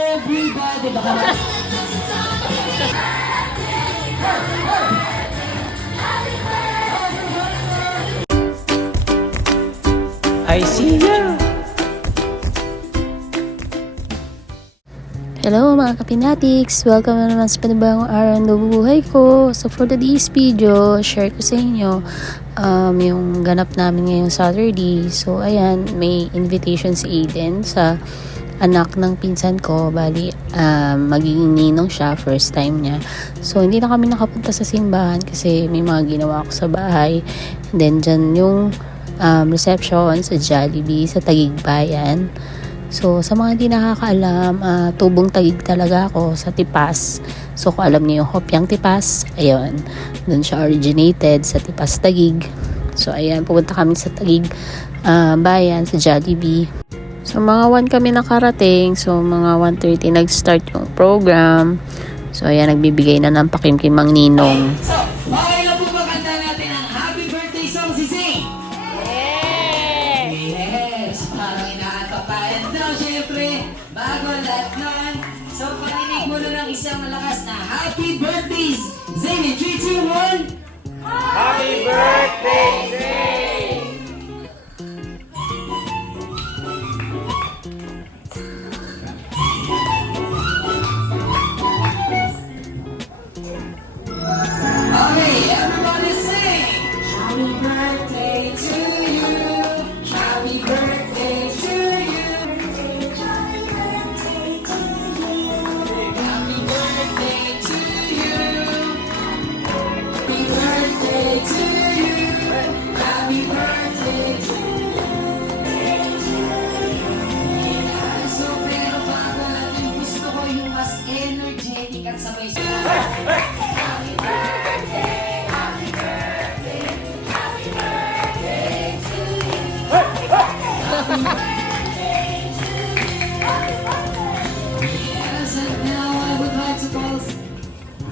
everybody. Baka na... I see ya! Hello mga kapinatics! Welcome na naman sa panibagong araw ng bubuhay ko. So for today's video, share ko sa inyo um, yung ganap namin ngayong Saturday. So ayan, may invitation si Aiden sa anak ng pinsan ko. Bali, um, magiging ninong siya, first time niya. So hindi na kami nakapunta sa simbahan kasi may mga ginawa ako sa bahay. And then dyan yung um, reception sa Jollibee sa Tagig Bayan. So, sa mga hindi nakakaalam, ah, tubong tagig talaga ako sa Tipas. So, kung alam niyo yung Hopyang Tipas, ayun, doon siya originated sa Tipas Tagig. So, ayan, pupunta kami sa Tagig ah, bayan, sa Jollibee. So, mga 1 kami nakarating. So, mga 1.30 nag-start yung program. So, ayan, nagbibigay na ng pakimkim ang ninong. So, okay na po ba kanta natin ang happy birthday song si Zane? Yes! Parang inaantok pa. And now, syempre, bago lahat nun, so parinig mo na ng isang malakas na happy birthday! Zane, in 3, 2, 1! Okay,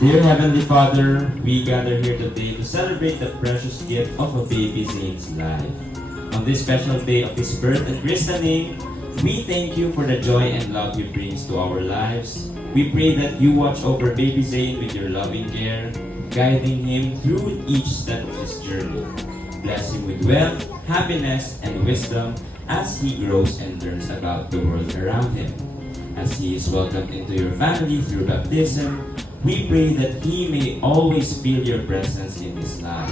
Dear Heavenly Father, we gather here today to celebrate the precious gift of a baby Zane's life. On this special day of his birth and christening, we thank you for the joy and love he brings to our lives. We pray that you watch over baby Zane with your loving care, guiding him through each step of his journey. Bless him with wealth, happiness, and wisdom as he grows and learns about the world around him. As he is welcomed into your family through baptism, we pray that he may always feel your presence in his life,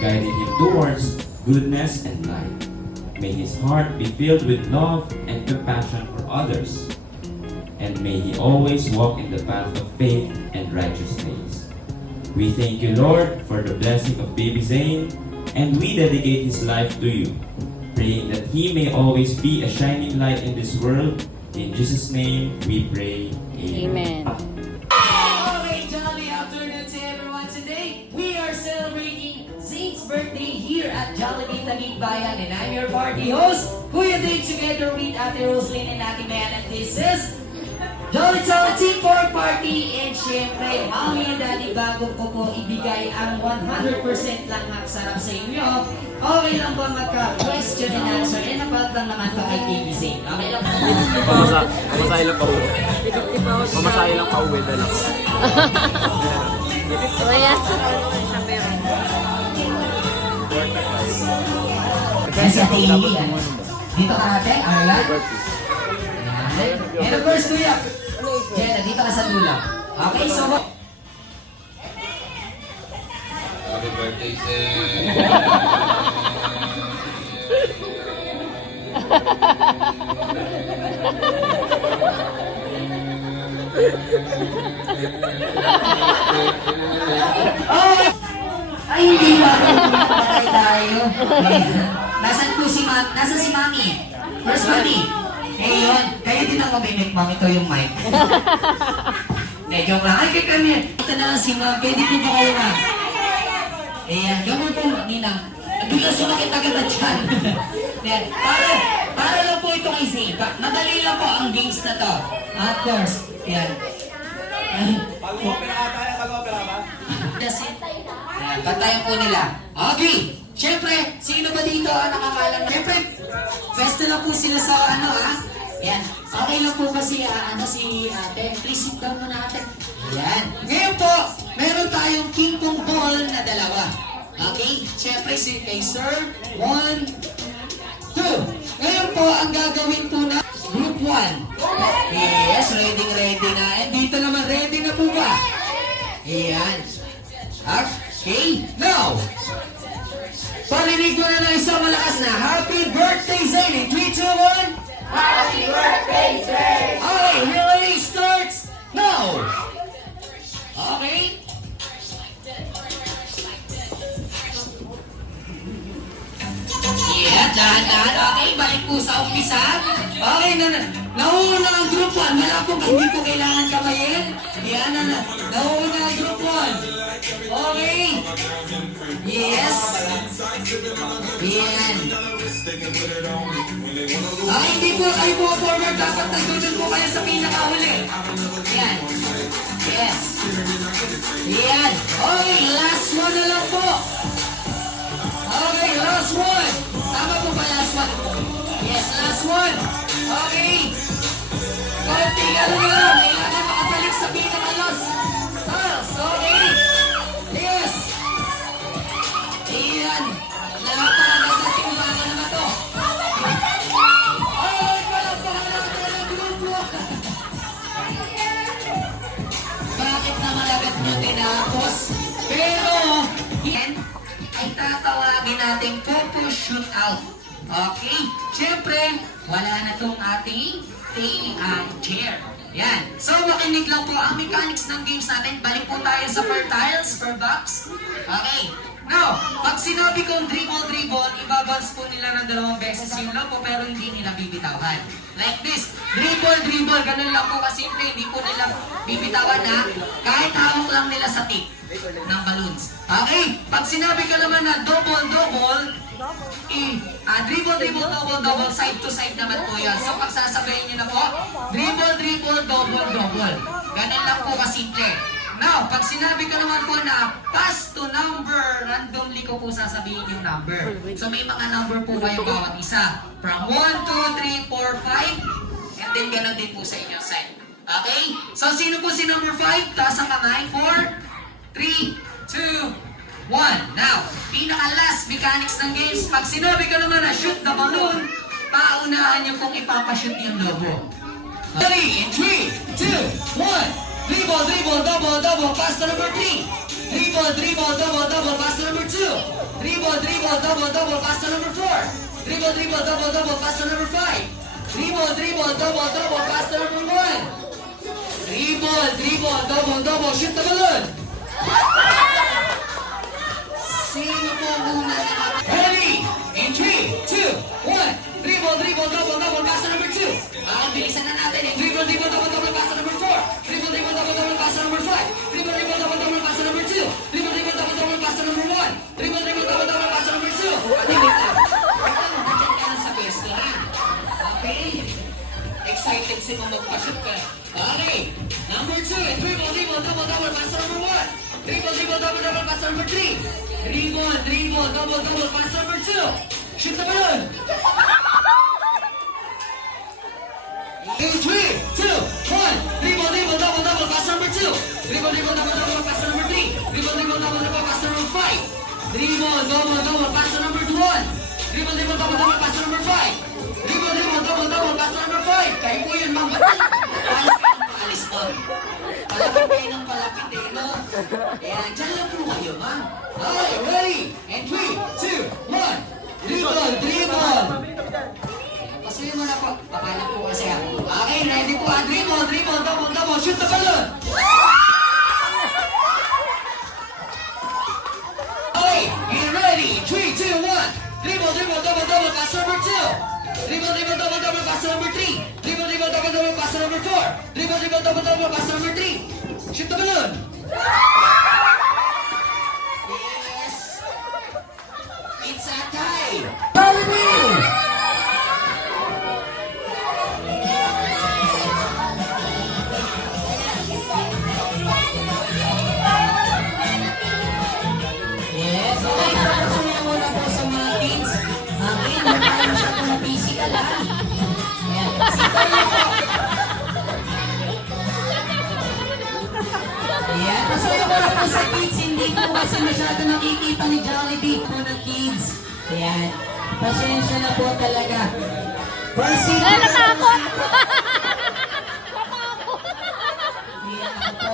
guiding him towards goodness and light. May his heart be filled with love and compassion for others, and may he always walk in the path of faith and righteousness. We thank you, Lord, for the blessing of baby Zane, and we dedicate his life to you, praying that he may always be a shining light in this world. In Jesus' name we pray. Amen. Okay, Taguig Bayan and I'm your party host, Kuya Dave, together with Ate Roslyn and Ate Mayan and this is Jolly Jolly Team for Party and syempre, Mommy and Daddy, bago ko po ibigay ang 100% lang sarap sa inyo, okay lang ba magka-question and answer? And about lang naman to kay Zane. Okay lang po. Pamasa, pamasahe lang pa uwi. Pamasahe lang pa uwi, dala. Yan si Ate Amy. Dito ka natin, alright? Yan. And of course, Kuya. Yan, dito ka sa dulo. Okay, so? Happy birthday, Zen! Okay! Ay, hindi ba? Patay tayo. Ayan. Nasaan po si Ma? Nasaan si Mami? Where's Mami? Eh, yun. Kayo din ang mag-mic, Mami. Ito yung mic. Hindi, joke lang. Ay, kay kami. Ito na lang si Ma'am. Pwede po ba kayo, Ma'am? Ayan. Joke lang po, Ninang. Bigla sumakit agad na dyan. Ayan. Para, para lang po ito kay Zay. Pa- Madali lang po ang games na to. Of course. Ayan. Ayan. Kasi, ayan, bantayan po nila. Okay. Siyempre, sino ba dito ang nakakalam? Siyempre, festa na po sila sa ano ha? Yan. Okay lang po ba si, ah, ano, si ate? Please sit down muna ate. Yan. Ngayon po, meron tayong king pong ball na dalawa. Okay? Siyempre si kay sir. One, two. Ngayon po, ang gagawin po na group one. Yes, ready, ready na. And dito naman, ready na po ba? Ayan. Okay, now, parinig ko na ng isang malakas na Happy Birthday, Zane! 3, 2, 1! Happy Birthday, Zane! Okay, ready, starts now! Okay? Yeah, dahan-dahan. Okay, balik po sa umpisa. Okay, na, na nauna ang group 1. Wala po, hindi ko kailangan kamayin. Yan, na, nauna ang group 1. Okay. Yes. Yan. Ah, hindi po kayo po forward. Dapat nandun po kayo sa pinakahuli. Yan. Yes. Yan. Okay, last one na lang po. Okay, last one. Tama po ba last one? Yes, last one. Okay. Konti ka lang lang. Kailangan makabalik sa pinakalas. Taas, okay. Yes. Ayan. Napakaganda sa timbangan naman to. Ay, palakpakan natin ang grupo. Bakit naman agad nyo tinapos? Pero, yan ay tatawagin natin Popo Shootout. Okay? Siyempre, wala na tong ating and chair. Yan. So, makinig lang po ang mechanics ng games natin. Balik po tayo sa per tiles, per box. Okay. Now, pag sinabi kong dribble, dribble, ibabans po nila ng dalawang beses yung logo pero hindi nila bibitawan. Like this, dribble, dribble, ganun lang po kasimple, hindi po nila bibitawan na kahit hawak lang nila sa tip ng balloons. Okay, pag sinabi ka naman na double, double, ah, dribble, dribble, double, double, side to side naman po yan. So pagsasabayin nyo na po, dribble, dribble, double, double. Ganun lang po kasimple. Now, pag sinabi ko naman po na pass to number, randomly ko po sasabihin yung number. So may mga number po kayo bawat isa. From 1, 2, 3, 4, 5, and then ganun din po sa inyong side. Okay? So sino po si number 5? Taas ang kamay. 4, 3, 2, 1. Now, pinaka-last mechanics ng games. Pag sinabi ko naman na shoot the balloon, paunahan niyo kung ipapashoot yung. Ready? In 3, 2, 1. Dribble, dribble, double, double, pass to number 3. Dribble, dribble, double, double, pass to number 2. Dribble, dribble, double, double, pass to number 4. Dribble, dribble, double, double, pass to number 5. Dribble, dribble, double, double, pass to number 1. Dribble, dribble, double, double, shoot the balloon. Sino po ang una na Ready? In 3, 2, 1. Dribble, dribble, double, double, pass number 2. Ah, bilisan na natin. eh. Dribble, dribble, double, double, pass number 4. Dribble, dribble, double, double, pass number 5. Dribble, dribble, double, double, pass number 2. Dribble, dribble, double, double, pass number 1. Dribble, dribble, double, double, pass number 2. Pwede ba? Nandiyan ka na sa? Okay? Excited si mong magpa-shoot ka. Okay. Number 2. Dribble, dribble, double, double, pass number 1. Dribble, dribble, double, double, pass number 3. Dribble, dribble, double, double, pass number 2. Shoot the balloon. In three, two, one. Dribble, dribble, double, double, pass number two. Dribble, dribble, double, double, pass number three. Dribble, dribble, double, double, pass number five. Dribble, double, double, pass number one. Dribble, dribble, double, double, pass number five. Dribble, dribble, double, double, pass number five. Kayo po yun, ma'am. Alis po. Palapit kayo ng palapit eh, no? Ayan, dyan lang ready? And three, two, one. Dribble, dribble. Pasuyin mo na po. Pakala kasi ako. Okay, ready dribble, dribble, double, double. Shoot the balloon. Okay, get ready. Three, two, one. Dribble, dribble, double, double. Pass number two. Dribble, dribble, double, double. Pass number three. Dribble, double, double. Pass number four. Dribble, dribble, double, double. Pass number three. Shoot the balloon. Ayan. Pasensya na po talaga. Ayan ako po.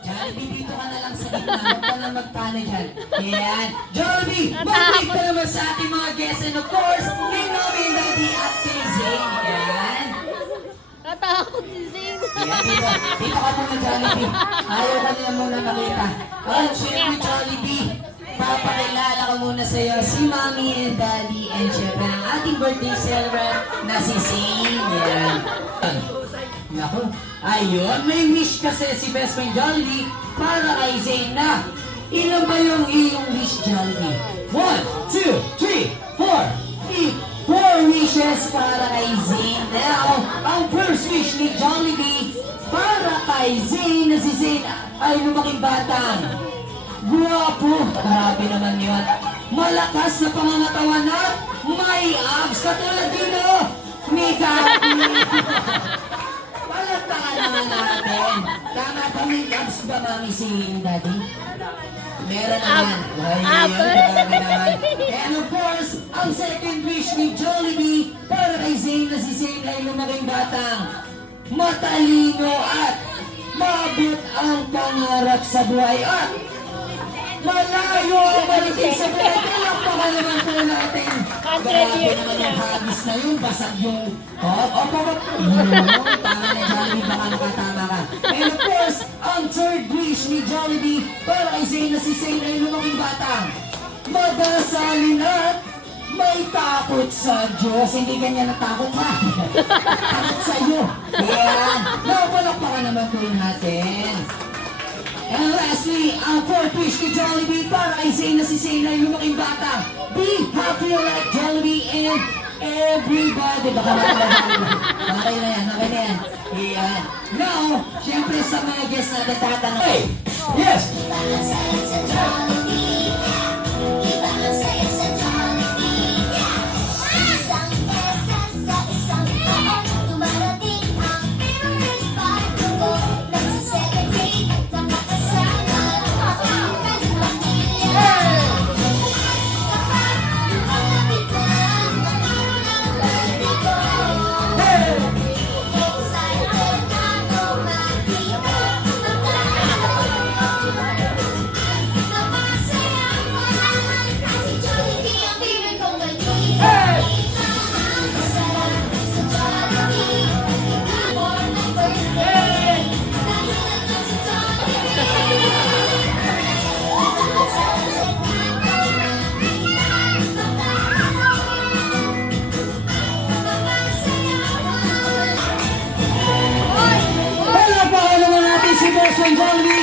Jollibee, dito ka na lang sa gitna. Huwag ka na magpano dyan. Ayan. Jollibee, mag-meet ka naman sa ating mga guests. And of course, may Mami Daddy at kay Zane. Ayan. Natakot si Zane. Ayan, dito. Dito ka muna, Jollibee. Ayaw ka nila muna makita. At syempre, Jollibee, papakilala ko muna sa iyo si Mommy and Daddy and syempre ang ating birthday celebrant na si Zane. Yan. Naku, ayun, may wish kasi si Best Friend Jollibee para kay Zane na. Ilan ba yung iyong wish, Jollibee? One, two, three, four. Four wishes para kay Zane. Now, ang first wish ni Jollibee para kay Zane na si Zane ay lumaking batang. Guwapo! Grabe naman yun. Malakas na pangangatawan at may abs katulad din oh! Gabi! Palagpakan naman natin. Tama ba may abs ba mami si daddy? Meron naman. Ayun, grabe naman. And of course, ang second wish ni Jollibee para kay Zane na si Zane ay lumaking batang matalino at maabot ang pangarap sa buhay at malayo ang mariting sa buhay. Palakpakan naman po natin. Grabe naman yung hagis na yun. Basag yung... Oh, oh, oh, oh. Tama na Jollibee, baka nakatama ka. And of course, ang third wish ni Jollibee para kay Zane na si Zane ay lumaking batang madasalin at may takot sa Diyos. Hindi ganyan natakot ha. takot sa iyo. Yan. Napalakpakan naman po natin. And lastly, ang fourth wish ni Jollibee para kay Zane na si Zane ay lumaking bata. Be happy like Jollibee and everybody. Baka. Okay na yan, okay na yan. Yan. Now, syempre sa mga guests natin tatanong. Hey! Yes! Natin si Boston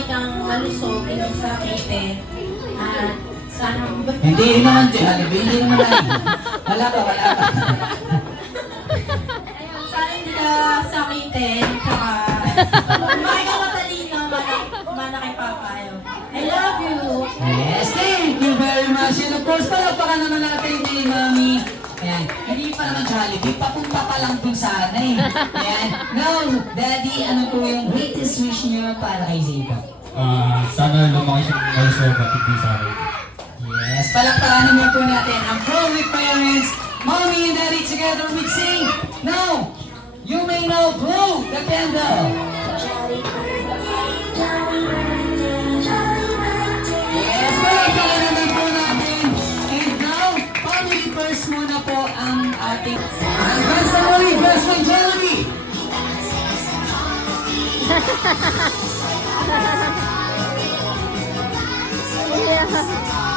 kang malusog inom sa kete. At sana Hindi naman, Jollibee. Hindi naman ay. Wala pa, wala pa. Ayun, sana hindi ka sakitin. Tsaka lumaki ka matalino, mana, mana kay Papa. Ayun. I love you. Yes, thank you very much. And of course, palakpakan naman natin kay Mami. Pa naman Jollibee, papunta pa lang dun sana eh. Ayan, now, Daddy, ano po yung greatest wish niyo para kay Zayda? Ah, sana lumaki siyang malusog at hindi sa akin. Yes, palakpakan naman po natin ang Pro-Week parents, mommy and daddy together with sing. Now, you may now blow the candle. Na muli, Best Friend Jollibee. Yeah.